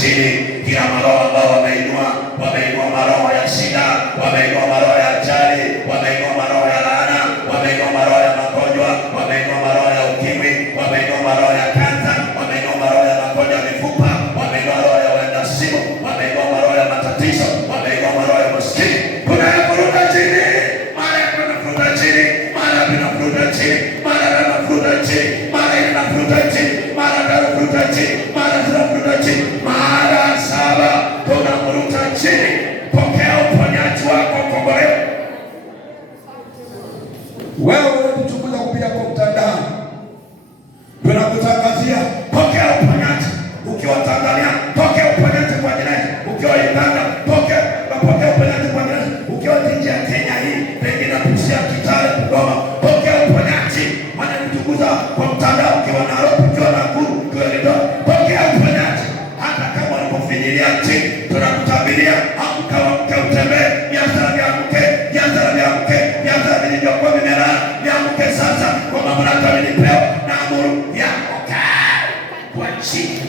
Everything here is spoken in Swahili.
chini kila maroho ambao wameinua maroho ya shida, wameinua maroho ya ajali, wameinua maroho ya laana, wameinua maroho ya magonjwa, wameinua maroho ya ukimwi, wameinua maroho ya kansa, wameinua maroho ya magonjwa ya mifupa, wameinua roho ya wenda simu, wameinua maroho ya matatizo, wameinua maroho ya maskini. Tunayafuruta chini, mara tunafuruta chini, mara tunafuruta chini, mara tunafuruta chini, mara tunafuruta chini, mara tunafuruta chini, mara tunafuruta chini, mara saba tunafuruta chini. Pokea uponyaji wako kombolewa. Wewe unatuchunguza kupitia kwa mtandao, tunakutangazia pokea uponyaji. Ukiwa Tanzania pokea uponyaji kwa jina Yesu. Ukiwa Uganda pokea uponyaji kwa jina Yesu. Ukiwa nje ya Kenya hii pengine kusia Kitale, Dodoma, pokea uponyaji. Maana kuchunguza kwa mtandao, ukiwa Nairobi, ukiwa Nakuru, ukiwa Eldoret, pokea uponyaji. Hata kama unapofinyilia chini, tunakutabiria amka, utembee. Biashara yaamke, biashara yaamke, biashara vilivyokuwa vimelala yaamke sasa, kwa mamlaka nilipewa na amuru yaamke kwa jina.